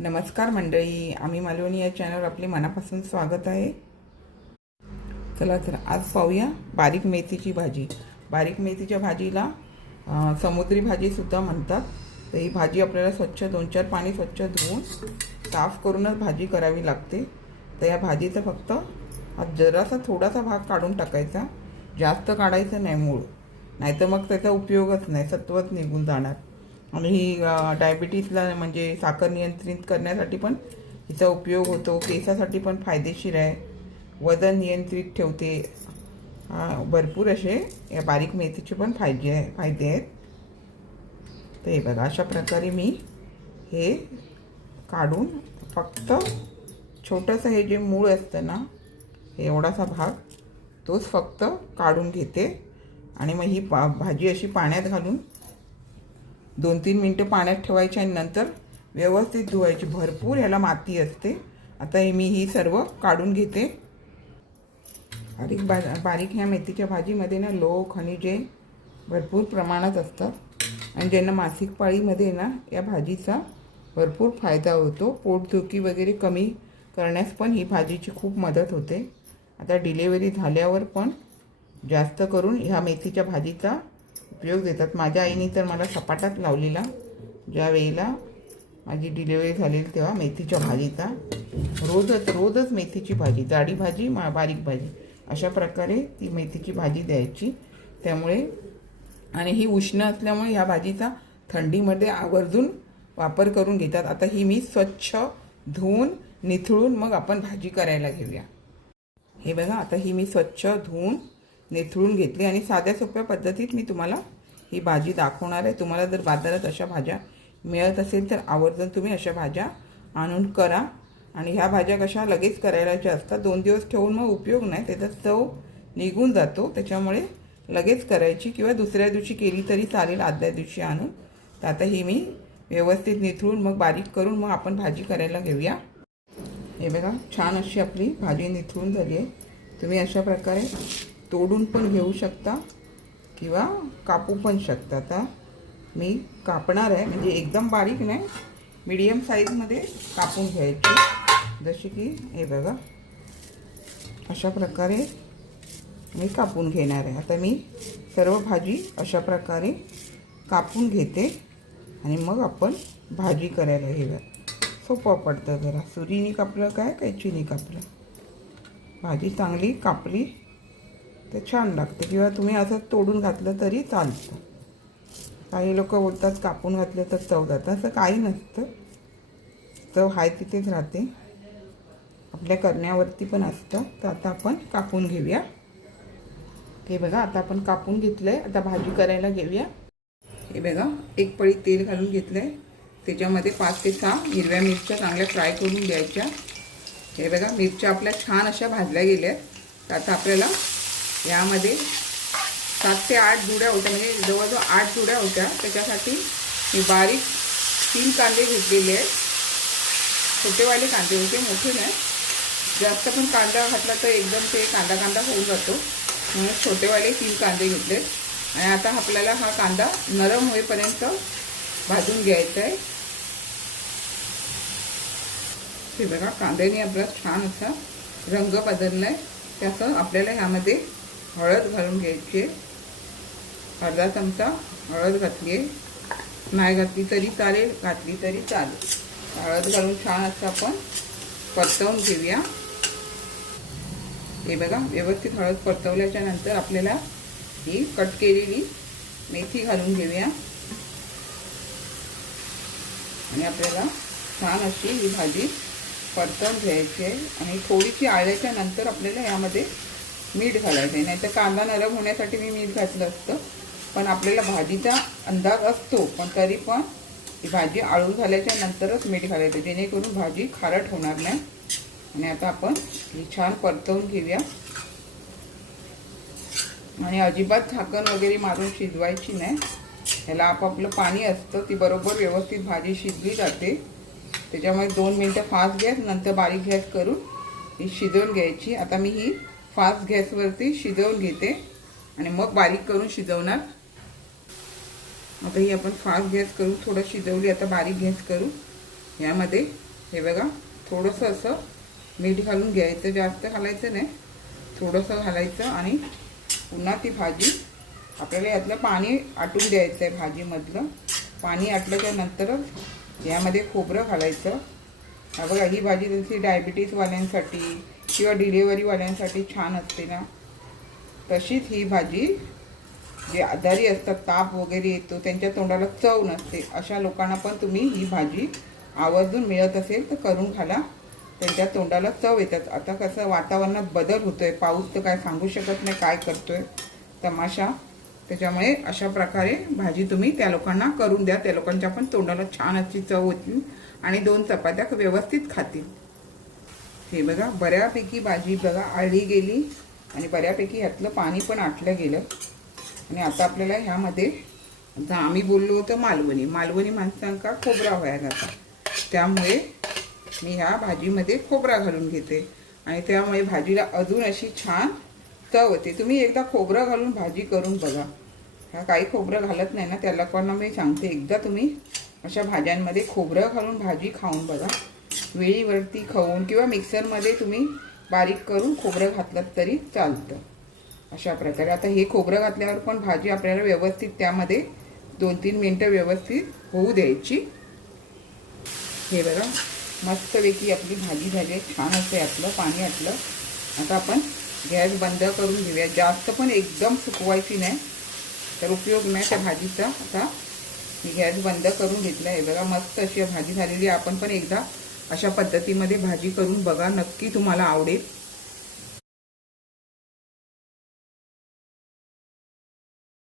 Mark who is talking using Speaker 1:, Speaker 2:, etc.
Speaker 1: नमस्कार मंडळी आम्ही मालवणी या चॅनलवर आपले मनापासून स्वागत आहे. चला तर आज पाहूया बारीक मेथीची भाजी. बारीक मेथीच्या भाजीला समुद्री भाजीसुद्धा म्हणतात. तर ही भाजी आपल्याला स्वच्छ दोन चार पाणी स्वच्छ धुवून साफ करूनच भाजी करावी लागते. तर या भाजीचा फक्त जरासा थोडासा भाग काढून टाकायचा. जास्त काढायचं नाही मूळ. नाहीतर मग त्याचा उपयोगच नाही सत्वच निघून जाणार. आणि ही डायबिटीजला डायबिटीसला म्हणजे साखर नियंत्रित करण्यासाठी पण हिचा उपयोग होतो. केसासाठी पण फायदेशीर आहे. वजन नियंत्रित ठेवते. भरपूर असे या बारीक मेथीचे पण फायदे आहे फायदे आहेत. तर हे बघा अशा प्रकारे मी हे काढून फक्त छोटंसं हे जे मूळ असतं ना हे एवढासा भाग तोच फक्त काढून घेते. आणि मग ही पा भाजी अशी पाण्यात घालून दोन तीन मिनटं पाण्यात ठेवायची आणि नंतर व्यवस्थित धुवायची. भरपूर याला माती असते. आता हे मी ही सर्व काढून घेते. बारीक बा बारीक ह्या मेथीच्या भाजीमध्ये ना लोह खनिजे भरपूर प्रमाणात असतात. आणि ज्यांना मासिक पाळीमध्ये ना या भाजीचा भरपूर फायदा होतो. पोटदुखी वगैरे कमी करण्यास पण ही भाजीची खूप मदत होते. आता डिलेवरी झाल्यावर पण जास्त करून ह्या मेथीच्या भाजीचा उपयोग देतात. माझ्या आईने तर मला सपाटात लावलेला. ज्या वेळेला माझी डिलेवरी झालेली तेव्हा मेथीच्या भाजीचा. रोजच रोजच मेथीची भाजी जाडी भाजी मा बारीक भाजी. अशा प्रकारे ती मेथीची भाजी द्यायची. त्यामुळे आणि ही उष्ण असल्यामुळे ह्या भाजीचा थंडीमध्ये आवर्जून वापर करून घेतात. आता ही मी स्वच्छ धुवून निथळून मग आपण भाजी करायला घेऊया. हे बघा आता ही मी स्वच्छ धुवून नेथळून घेतली आणि साध्या सोप्या पद्धतीत मी तुम्हाला ही भाजी दाखवणार आहे. तुम्हाला जर बाजारात अशा भाज्या मिळत असेल तर आवर्जून तुम्ही अशा भाज्या आणून करा. आणि ह्या भाज्या कशा लगेच करायलाच्या असतात दोन दिवस ठेवून मग उपयोग नाही. त्याचा चव निघून जातो. त्याच्यामुळे लगेच करायची किंवा दुसऱ्या दिवशी केली तरी चालेल आदल्या दिवशी आणून. तर आता ही मी व्यवस्थित निथळून मग बारीक करून मग आपण भाजी करायला घेऊया. हे बघा छान अशी आपली भाजी निथळून झाली आहे. तुम्ही अशा प्रकारे तोडून पण घेऊ शकता किंवा कापू पण शकता. आता मी कापणार आहे. म्हणजे एकदम बारीक नाही मीडियम साईजमध्ये कापून घ्यायची. जशी की हे बघा अशा प्रकारे मी कापून घेणार आहे. आता मी सर्व भाजी अशा प्रकारे कापून घेते आणि मग आपण भाजी करायला घेऊया. सोपं पडतं जरा. सुरीने कापलं काय कैचीने कापलं? भाजी चांगली कापली. ते छान लागतं. किंवा तुम्ही असं तोडून घातलं तरी चालतं. काही लोक बोलतात कापून घातलं तर चव जातं. असं काही नसतं. चव हाय तिथेच राहते. आपल्या करण्यावरती पण असतं. तर आता आपण कापून घेऊया. हे बघा आता आपण कापून घेतलं आहे आता भाजी करायला घेऊया. हे बघा एक पळी तेल घालून घेतलं आहे त्याच्यामध्ये पाच ते सहा हिरव्या मिरच्या चांगल्या फ्राय करून घ्यायच्या. हे बघा मिरच्या आपल्या छान अशा भाजल्या गेल्या आहेत तर आता आपल्याला यामध्ये सात ते आठ जुड्या होत्या म्हणजे जवळजवळ आठ जुड्या होत्या. त्याच्यासाठी मी बारीक तीन कांदे घेतलेले आहेत. छोटेवाले कांदे होते मोठे नाही. जास्त पण कांदा घातला तर एकदम ते कांदा कांदा होऊन जातो. म्हणून छोटेवाले तीन कांदे घेतले. आणि आता आपल्याला हा कांदा नरम होईपर्यंत भाजून घ्यायचा आहे. हे बघा कांद्याने आपला छान असा रंग बदलला आहे त्याचं आपल्याला ह्यामध्ये हळद घालून घ्यायची. आहे अर्धा चमचा हळद घातली. आहे नाही घातली तरी चालेल घातली तरी चालेल. हळद घालून छान असं आपण परतवून घेऊया. हे बघा व्यवस्थित हळद परतवल्याच्या नंतर आपल्याला ही कट केलेली मेथी घालून घेऊया. आणि आपल्याला छान अशी ही भाजी परतवून घ्यायची आहे. आणि थोडीशी आळल्याच्या नंतर आपल्याला यामध्ये मीठ घालायचं आहे नाहीतर कांदा नरम होण्यासाठी मी मीठ घातलं असतं. पण आपल्याला भाजीचा अंदाज असतो. पण तरी पण ही भाजी आळू झाल्याच्या नंतरच मीठ घालायचं. जेणेकरून भाजी खारट होणार नाही. आणि आता आपण ही छान परतवून घेऊया. आणि अजिबात झाकण वगैरे मारून शिजवायची नाही. ह्याला आपापलं पाणी असतं. ती बरोबर व्यवस्थित भाजी शिजली जाते. त्याच्यामुळे दोन मिनटं फास्ट गॅस नंतर बारीक गॅस करून ही शिजवून घ्यायची. आता मी ही फास्ट गॅसवरती शिजवून घेते आणि मग बारीक करून शिजवणार. आता ही आपण फास्ट गॅस करू थोडं शिजवली आता बारीक गॅस करू. यामध्ये हे बघा थोडंसं असं मीठ घालून घ्यायचं जास्त घालायचं नाही. थोडंसं घालायचं आणि पुन्हा ती भाजी आपल्याला यातलं पाणी आटून द्यायचं आहे भाजीमधलं. पाणी आटल्याच्या नंतरच यामध्ये खोबरं घालायचं. हा बघा ही भाजी जशी डायबिटीसवाल्यांसाठी किंवा डिलेवरीवाल्यांसाठी छान असते ना. तशीच ही भाजी जे आजारी असतात ताप वगैरे येतो त्यांच्या तोंडाला चव नसते अशा लोकांना पण तुम्ही ही भाजी आवर्जून मिळत असेल तर करून खाला. त्यांच्या तोंडाला चव येतात. आता कसं वातावरणात बदल होतोय पाऊस तर काय सांगू शकत नाही काय करतोय. तमाशा. त्याच्यामुळे अशा प्रकारे भाजी तुम्ही त्या लोकांना करून द्या. त्या लोकांच्या पण तोंडाला छान अशी चव होतील आणि दोन चपात्या व्यवस्थित खातील. हे बघा बऱ्यापैकी भाजी बघा आळली गेली आणि बऱ्यापैकी ह्यातलं पाणी पण आटलं गेलं. आणि आता आपल्याला ह्यामध्ये आता आम्ही बोललो होतं मालवणी. मालवणी माणसांका खोबरा व्हायला जाता त्यामुळे मी ह्या भाजीमध्ये खोबरा घालून घेते. आणि त्यामुळे भाजीला अजून अशी छान चव होते तुम्ही एकदा खोबरं घालून भाजी करून बघा. ह्या काही खोबरं घालत नाही ना त्याला पण मी सांगते. एकदा तुम्ही अशा भाज्यांमध्ये खोबरं घालून भाजी खाऊन बघा. वेळीवरती खाऊन किंवा मिक्सरमध्ये तुम्ही बारीक करून खोबरं घातलं तरी चालतं. अशा प्रकारे. आता हे खोबरं घातल्यावर पण भाजी आपल्याला व्यवस्थित त्यामध्ये दोन तीन मिनटं व्यवस्थित होऊ द्यायची. हे बघा मस्तपैकी आपली भाजी झाली. छान असते आपलं पाणी आटलं आता आपण गॅस बंद करून घेऊया. जास्त पण एकदम सुकवायची नाही. तर उपयोग नाही त्या भाजीचा. आता मी गॅस बंद करून घेतला. आहे बघा मस्त अशी भाजी झालेली. आहे आपण पण एकदा अशा पद्धतीमध्ये भाजी करून बघा नक्की तुम्हाला आवडेल.